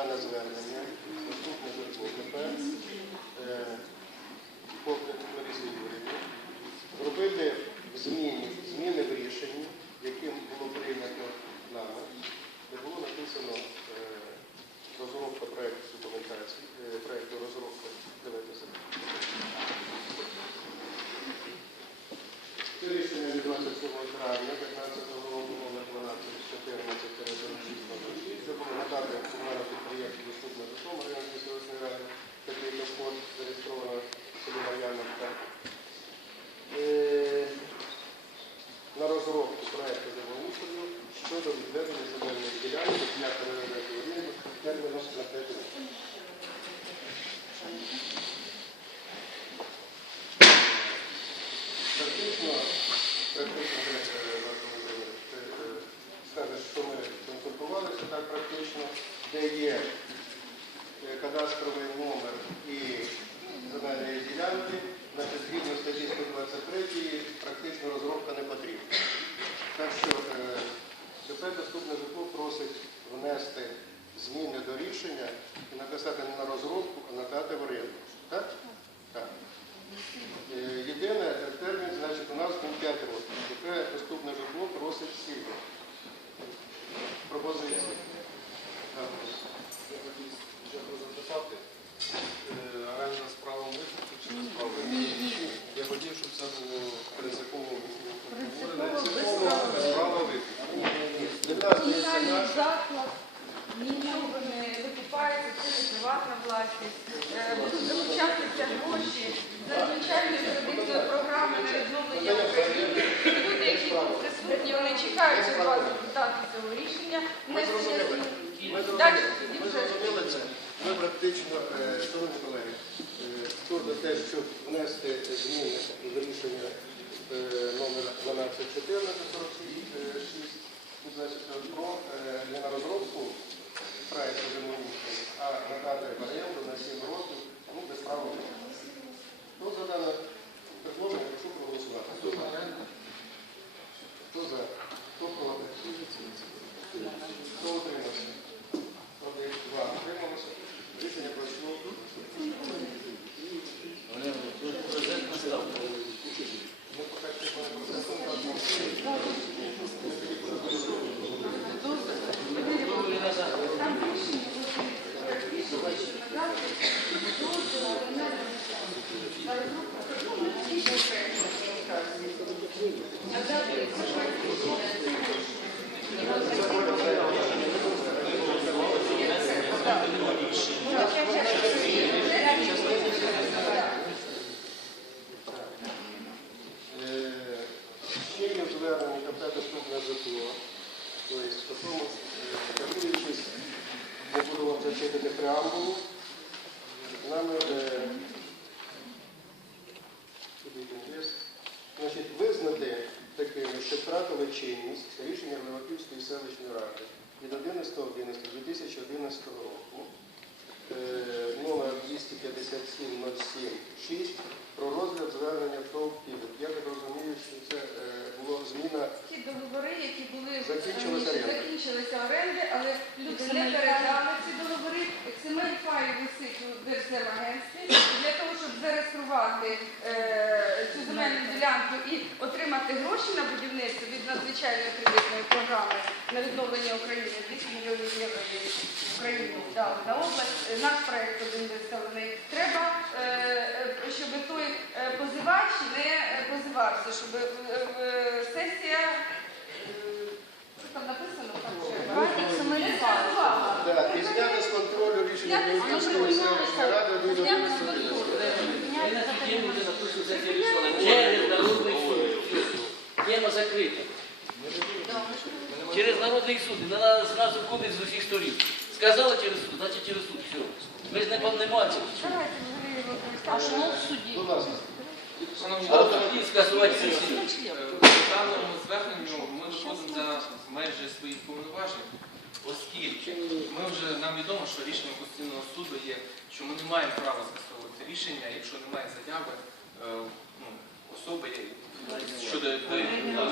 дане звернення, наступне житло КП, е, Попит Ларисі Юрівні, зробити зміни, зміни в рішенні, яким було прийнято нами, де було написано е, розробка проєкту документації, е, проєкту розробки. Собі. Це рішення від 27 травня 15 року номер 1214 щоб надати комунальному підприємству доступне житло Мар'янської селищної ради такий доход зареєстровано в селі Мар'яновка. Е, На розробку проекту землеустрою щодо відведення земельної ділянки для переробки оренду терміном на 5 років. Практично, практично, е, Василь Володимирович, ти, е, скажеш, що ми консультувалися так практично, де є е, кадастровий номер і земельної ділянки, значить, згідно статті 123 практично розробка не потрібна. Так що е, тепер доступне житло просить внести зміни до рішення і написати не на розробку, а надати в оренду. Так? Е, Єдине е, термін, значить, у нас був 5 років. Яке доступне житло просить скільки? Пропозиції. Так. Я хотів спочатку запитати, е, оренда з правом викупу чи без права викупу? Я хотів, щоб це було принципово обговорено. Принципово без права без права викупу. Для нас є Комунальний наш заклад, нічого не викупається, це приватна власність. Будуть залучатися гроші за звичайною кредитною програмою на відновлення України. Люди, які тут присутні, вони чекають від вас результату цього рішення. Ми зрозуміли. Це. Ми практично, шановні колеги, за те, щоб внести зміни в рішення номер 121446 про розробку проекту землеустрою, а на в оренду на 7 років, ну, без права. викупу. Хто за дане предложення, прошу проголосувати. Хто за? Хто за? Хто проти? Хто утримався? Один, два. Утрималося. Рішення пройшло. Ну, поки що ми процесом там рішення буде надати дозвіл на Е, Ще є звернення КП «Доступне житло». Тобто, по тому, е, керуючись, не буду вам зачитати преамбулу, нами е, значить, визнати такими, що втратили чинність рішення Леваківської селищної ради від 11.11.2011 року е, номер 257.07.6 про розгляд звернення ТОВ «Південь». Я так розумію, що це е, була зміна Ті договори, які були Закінчилися оренди. закінчилися оренди, але люди не передали. Файл висить у Держземагентстві. Для того, щоб зареєструвати е, цю земельну ділянку і отримати гроші на будівництво від надзвичайної кредитної програми на відновлення України 200 мільйонів євро від України дали на область. Е, Наш проект один виставлений. Треба, е, щоб той позивач не позивався, щоб е, сесія е, що там написано там ще? не скасувала. Да, і зняти з контролю рішення Зняти з Леваківської контролю. селищної ради від Зняти з 11 контролю. Ми на цю тему вже написано сесія рішила. Через народний суд. Тема закрита. Через народний суд. Не треба зразу ходить з усіх сторін. Сказали через суд, значить через суд. Все. Ми ж не повнемачимо. А що в суді. Е, в даному зверненню ми виходимо за межі своїх повноважень, оскільки нам відомо, що рішення Конституційного суду є, що ми не маємо права скасовувати рішення, якщо немає заяви е, ну, особи щодо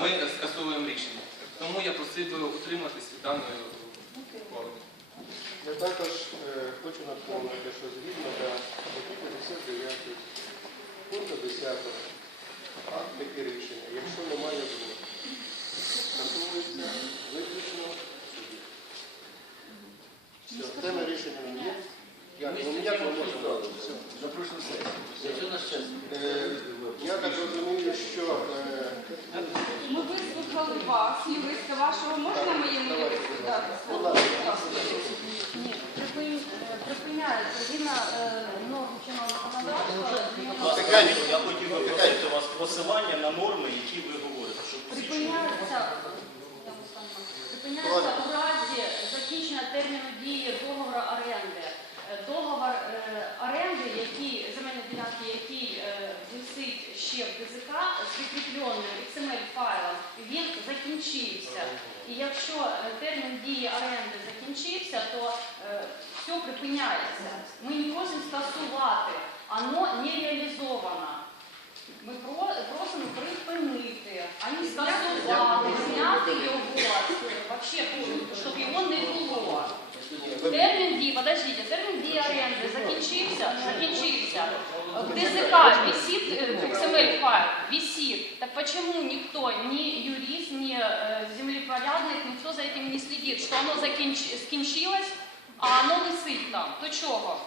ми скасовуємо рішення. Тому я просив би даної коли. Я також е, хочу наповнити, що згідно до 59 пункту 10 акт рішення, якщо немає змоги, готується виключно суді. Все, це на рішення не є. Як? Ну, як ми можемо? Все. Е, я так розумію, що е, Ми вислухали вас, юриста вашого. Можна моєму юристу дати слово? Ні припиняється норм чинного законодавства. Я хотів би просити у вас посилання на норми, які ви говорите. Припиняється, у разі закінчення терміну дії договору оренди. Договор е, оренди, який земельні ділянки, який е, висить ще в ДЗК з прикріпленим XML файлом, він закінчився. І якщо е, термін дії оренди закінчився, то е, все припиняється. Ми не просимо скасувати, воно не реалізовано. Ми просимо припинити, а не скасувати, зняти його, щоб його не було. Термін дії, подождите, термін дії оренди закінчився, закінчився. В ДЗК висит э, XML файл, висит. Так почему никто, ни юрист, ни э, землепорядник, никто за этим не следит, что оно закінч- скінчилось, а оно висить там? То чого?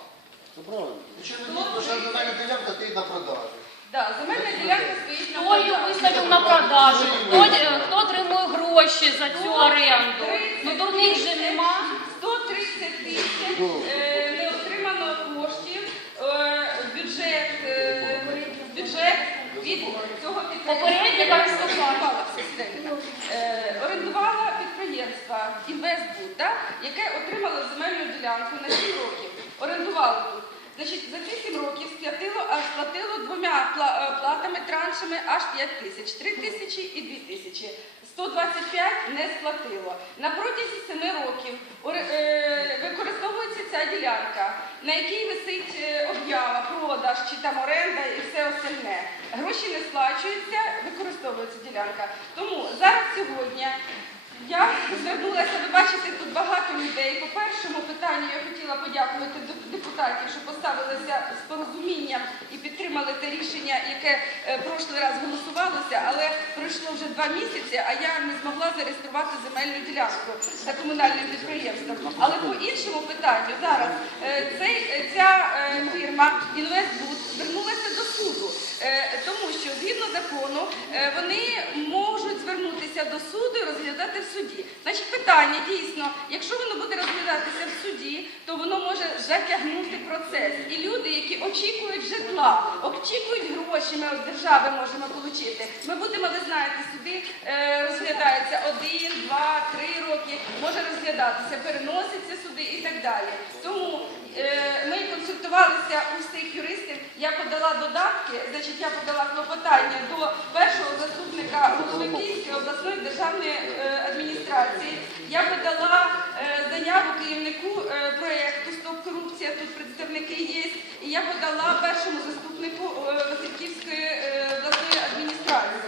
Що не дійсно, що земельна ділянка стоїть на продажі. Да, земельна ділянка стоїть на Хто її продажу. виставив на продажу? Хто, е, хто отримує гроші за цю оренду? Ну дурних же нема. 130 тисяч е, не отримано коштів е, в бюджет, е, в бюджет від цього підприємства. Е, Орендувала підприємство Інвестбуд, да, яке отримало земельну ділянку на 7 років. Орендувало тут. Значить, за ці 7 років сплатило двома пла- е, траншами аж 5 тисяч. 3 тисячі і 2 тисячі. 125 не сплатило. На протязі 7 років е, використовується ця ділянка, на якій висить е, об'ява, продаж чи там оренда і все остальне. Гроші не сплачуються, використовується ділянка. Тому зараз сьогодні я звернулася, ви бачите, тут багато людей. По першому питанню я хотіла подякувати депутатів, що поставилися з порозумінням і підтримали те рішення, яке е, прошлий раз голосувалося, але пройшло вже два місяці, а я не змогла зареєструвати земельну ділянку за комунальним підприємством. Але по іншому питанню зараз е, е, ця фірма Інвестбуд звернулася до суду, е, тому що згідно закону е, вони можуть звернутися до суду і розглядати в суді. Значить, питання дійсно, якщо воно буде розглядатися в суді, то воно може затягнути процес. І люди, які очікують житла, очікують гроші, ми від держави можемо отримати. Ми будемо, ви знаєте, суди е, розглядаються один, два, три роки, може розглядатися, переносяться суди і так далі. Консультувалися у всіх юристів. Я подала додатки, значить, я подала клопотання до першого заступника голови Київської обласної державної е, адміністрації. Я подала е, заяву керівнику е, проєкту Стоп корупція. Тут представники є. І я подала першому заступнику Васильківської обласної адміністрації.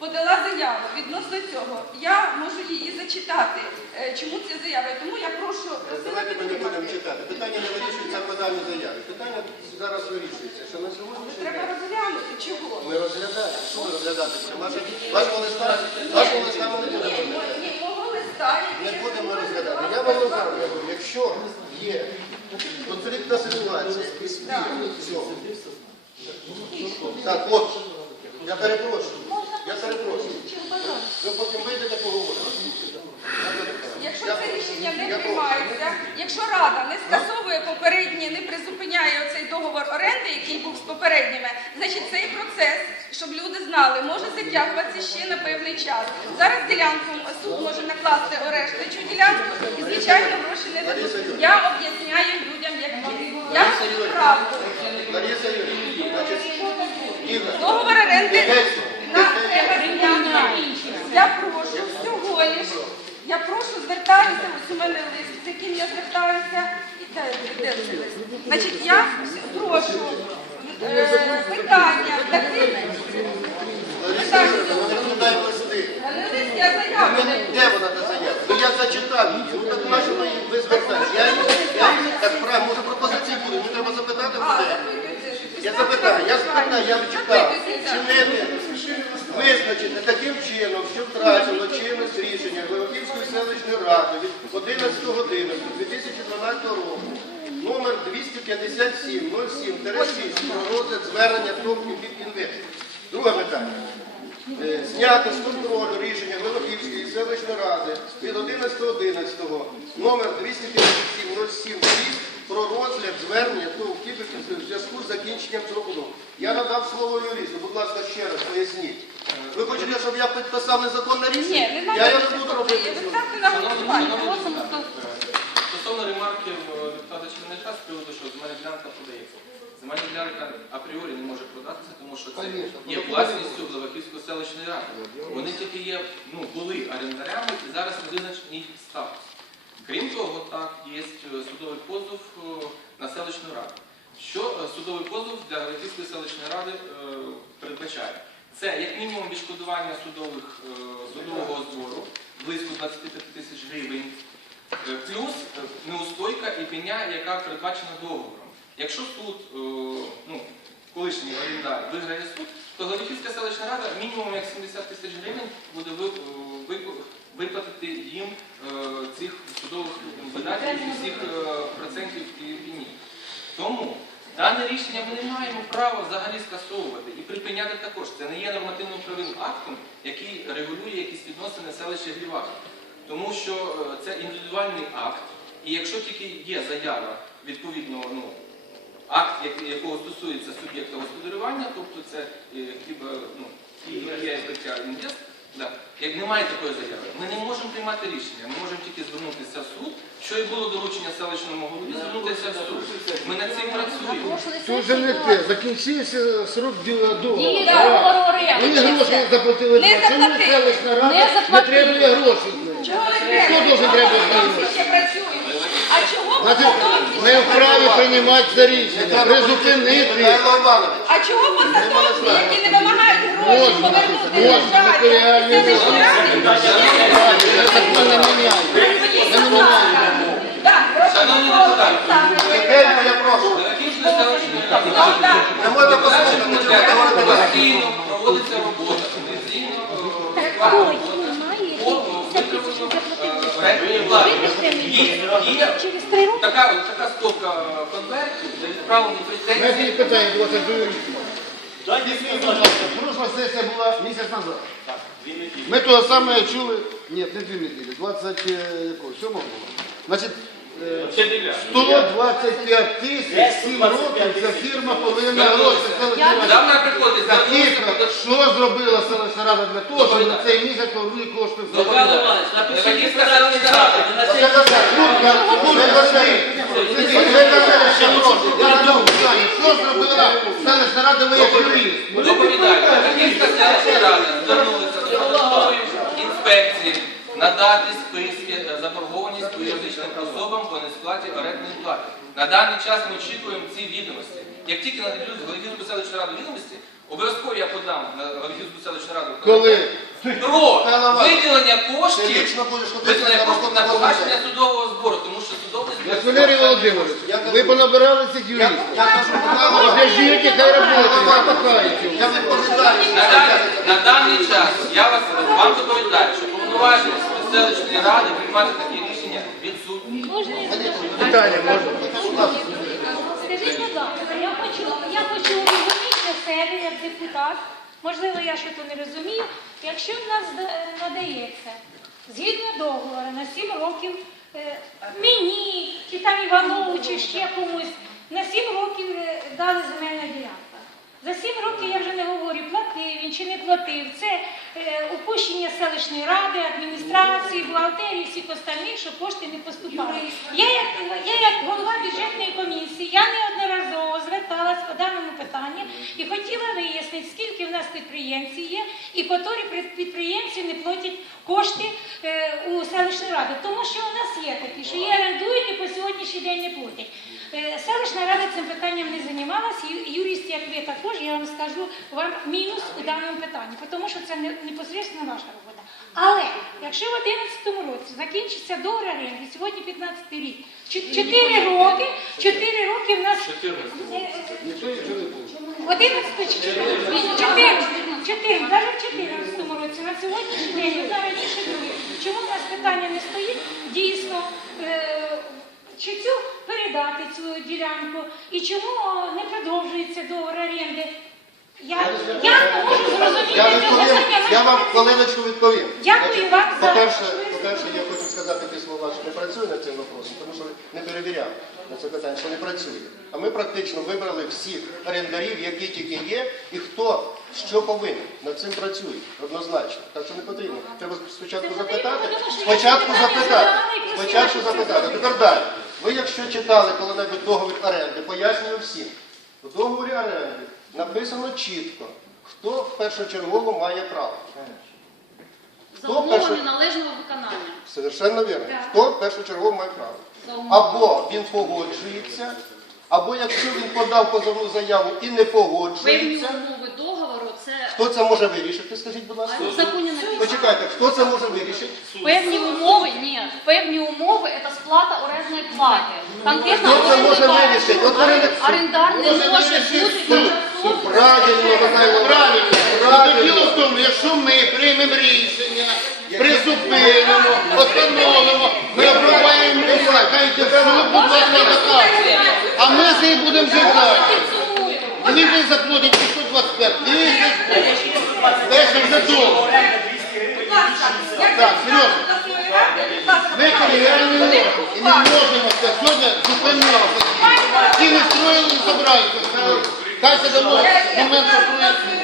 Подала заяву відносно цього. Я можу її зачитати. Е, Чому ця заява? Тому я прошу просила Давайте ми не будемо підтримати. читати. Питання не вирішується по даній заяві. Питання зараз вирішується. Що на сьогоднішній Треба день розглянути чого. ми розглядаємо. Що ви розглядати? Ваше- Вашого листа, вашого листа ми не будемо Ні, розглядати. ні, мого листа, Не будемо розглядати. Я вам я говорю, якщо є конфліктна ситуація і спір в. Так, от, я перепрошую. Я перепрошую. Ви потім вийдете поговоримо. Якщо це рішення не приймається, якщо Рада не скасовує попередні, не призупиняє оцей договор оренди, який був з попередніми, значить цей процес, щоб люди знали, може затягуватися ще на певний час. Зараз ділянку суд може накласти арешт на цю ділянку і, звичайно, гроші не дадуть. Я об'ясняю людям, як є. Я говорю правду. Договор оренди тихенько, на тихенько. треба зняти. Я прошу всього лиш. Я прошу звертаюся, ось у мене лист, з яким я звертаюся. І де, де цей лист? Значить, я прошу е, питання таких. Я заяву Де вона та заява? Ну я зачитав її. Ну так нащо ви її ви звертаєте? Я я так правильно, може пропозиції буде, мені треба запитати буде. Я запитаю, я спитаю, я читав. Запитуйте, Чи не визначити таким чином, що втратило чинність рішення Леваківської селищної ради від 11 години 2012 року номер 2 5707-6 про розгляд звернення ТОВ «Інвест». Друге питання. Е, Зняти з контролю рішення Головківської селищної ради від 11.11 номер 257-07-6 про розгляд звернення «Кіпрський» в зв'язку з закінченням договору. Я надав слово юристу. Будь ласка, ще раз поясніть. Ви хочете, щоб я підписав незаконне Ні, рішення? не Я його не буду робити. Ви ставте на голосування. Стосовно ремарків е, депутата Черника з приводу, що земельна ділянка продається. Земельна ділянка апріорі не може продатися, тому що це є власністю Главахівської селищної ради. Вони тільки є, ну, були орендарями і зараз визначені їх статус. Крім того, так, є е, судовий позов е, на селищну раду. Що судовий позов для Главахівської селищної ради передбачає? Це як мінімум відшкодування е, судового збору близько 25 тисяч гривень, Е, Плюс е, неустойка і пеня, яка передбачена договором. Якщо суд, ну, колишній орендар виграє суд, то Главихівська селищна рада мінімум як 70 тисяч гривень буде ви- вип- виплатити їм цих судових видатків е, процентів і пені. Тому дане рішення ми не маємо права взагалі скасовувати і припиняти також. Це не є нормативно-правовим актом, який регулює якісь відносини селища Гріваха. Тому що е, це індивідуальний акт, і якщо тільки є заява відповідно, ну, акт, якого стосується суб'єкта господарювання, тобто це е, хіба ну, є СБК інвест, да. як немає такої заяви, ми не можемо приймати рішення, ми можемо тільки звернутися в суд, що і було доручення селищному голові, звернутися в суд. Ми над цим працюємо. Тут же не те, закінчився срок ді- Дії договору. договору Вони гроші не заплатили. Не заплатили. селищна Не рада не треба требує гроші з? Хто треба? ще працюємо. Значить, ми вправі приймати це рішення, призупинити. А чого посадовці, які не вимагають гроші, повернути державі? Це вимоги. ради? Я не міняю. Так, прошу Шановні депутати, я прошу. Не можна послухати, не можна говорити. Постійно проводиться робота, Є, така, стопка конвертів, де відправлені претензії. питання сесія була місяць назад. Ми того саме чули, ні, не дві неділі, 27 було. Значить, е, біля. 125 тисяч 7 років ця фірма повинна гроші селищна рада. Приходить, Та звернулися що зробила селищна рада для того, щоб на цей місяць повернули кошти в казали, що зробила селищна рада, юрист? Доповідаю, Київська селищна рада звернулася до інспекції надати списки е, заборгованість по юридичним особам по несплаті орендної плати. На даний час ми очікуємо ці відомості. Як тільки нададуть Голівську селищну раду відомості, обов'язково я подам на Голівську селищну раду Коли? про виділення коштів виділення на коштів на погашення судового збору, тому що судовий збір... Валерій Володимирович, ви понабирали цих юристів. Я кажу, Михайло хай працюють, я даний, на даний час я вас вам доповідаю, що повноваження селищної ради приймати такі рішення відсутні. Питання можна? Скажіть, будь ласка, я хочу, я хочу розуміти для себе як депутат, можливо, я щось не розумію, якщо в нас надається згідно договору на 7 років е, мені, чи там Іванову, чи ще комусь, на 7 років е, дали земельна ділянка. За 7 років я вже не говорю, платив він чи не платив. Це е, упущення селищної ради, адміністрації, бухгалтерії, всіх остальних, що кошти не поступали. Я як, я як голова бюджетної комісії, я неодноразово зверталась по даному питанню і хотіла вияснити, скільки в нас підприємців є, і котрі підприємці не платять кошти е, у селищну раду. Тому що у нас є такі, що є орендують і по сьогоднішній день не платять. Е, Селищна рада цим питанням не займалася, юрист, як ви також, я вам скажу вам мінус у даному питанні, тому що це не непосередньо ваша робота. Але якщо в 2011 році закінчиться договір оренди, сьогодні 15 рік, 4 роки, 4 роки в нас е, Ніхто нічого не було. 11 чи 14, 14, навіть в 14 році, на сьогоднішній день, одна раніше друге. Чому в нас питання не стоїть? Дійсно, е, чи цю передати цю ділянку, і чому не продовжується договор оренди. Я, я не можу зрозуміти Я відповім, я вам хвилиночку відповім. Дякую вам за По-перше, по-перше, я хочу сказати ті слова, що не працює над цим вопросом, тому що не перевіряв на це питання, що не працює. А ми практично вибрали всіх орендарів, які тільки є, і хто що повинен. Над цим працює, однозначно. Так що не потрібно. Треба спочатку запитати, спочатку запитати, спочатку запитати. Тепер далі. Ви якщо читали коли-небудь договір оренди, пояснюю всім. В договорі оренди написано чітко, хто першочергово має право. За умови перше- неналежного виконання. Совершенно вірно. Так. Хто першочергово має право? За умови. Або він погоджується, або якщо він подав позовну заяву і не Певні погоджується, умови хто це може вирішити? Скажіть, будь ласка. В законі написано. Почекайте, хто це може вирішити? Певні умови, ні, певні умови це сплата орендної плати. Конкретно Хто це може орендар- вирішити? От орендар- орендар не Може бути суд. Правильно, Михайло. Правильно. Правильно. Діло в тому, якщо ми приймемо рішення, призупинимо, остановимо, ми обриваємо місця, хай йде в суд, будь ласка. А ми з нею будемо звертати. Мені ви заплатить 525 тисяч, те, вже довго. Оренда 200 гривень, Будь ласка, як Так, ласка, Ми органи і не можемо це сьогодні зупинятися. Ті не строїли, не собираються. Хай це дамо момент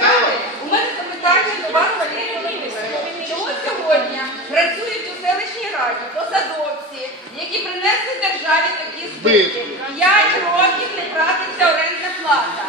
ради. У мене запитання до вас, Валерій Володимирович. Чому сьогодні працюють у селищній раді посадовці, які принесли державі такі збитки? П'ять років не платиться орендна плата.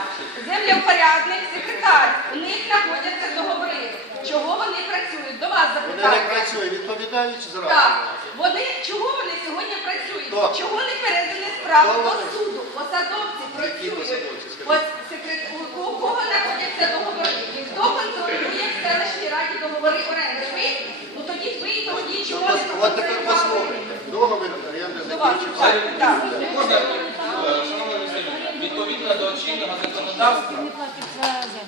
Землевпорядник, секретар, у них знаходяться договори. Чого вони працюють? До вас Вони не запитання. працює, відповідають зразу. Так, вони чого вони сьогодні працюють? Хто? Чого не передані справи Хто до суду? Посадовці працюють. посадовці, скажіть? Ось секрет... у у кого знаходяться договори? Хто контролює в селищній раді договори оренди? Ви? Ну тоді ви тоді чого не От- От тепер послухайте. Договір оренди закінчився. Так, так. Можна, е, Василь, відповідно до чинного законодавства,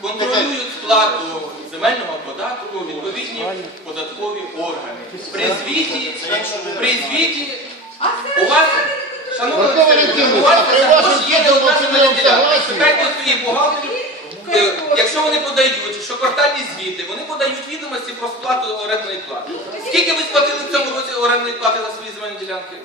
контролюють сплату земельного податку відповідні податкові органи. При звіті, при звіті у вас, Микола Василь, у вас також є согласі. Шукайте своїх бухгалтерів. Якщо вони подають, що квартальні звіти, вони подають відомості про сплату орендної плати. Скільки ви сплатили в цьому році орендної плати за свої земельні ділянки?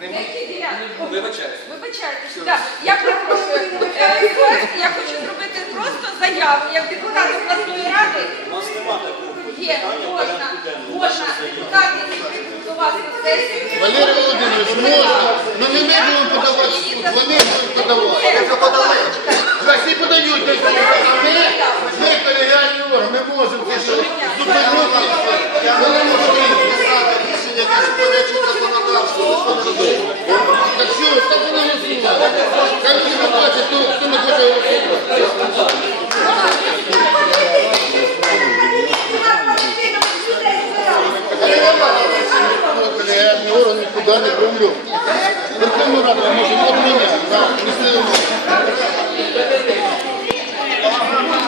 Не ділянки? Вибачаюсь. Вибачайтеся, так. Я перепрошую. Е, Я хочу зробити просто заяву, як депутат обласної ради. Є, можна, можна. Депутати вас на сесію. Валерій Володимирович, можна, але не ми будемо вони будуть подавати. Хай подають до суду, ми, ми колегіальні органи, ми можемо це зупинити. Коли не потрібно. Рішення, яке суперечить законодавству. Так що, так не голосувати. Хай люди бачать, хто, не хоче голосувати. Я не орган нікуди не промлю. Верховну Раду може отримати на місцевому.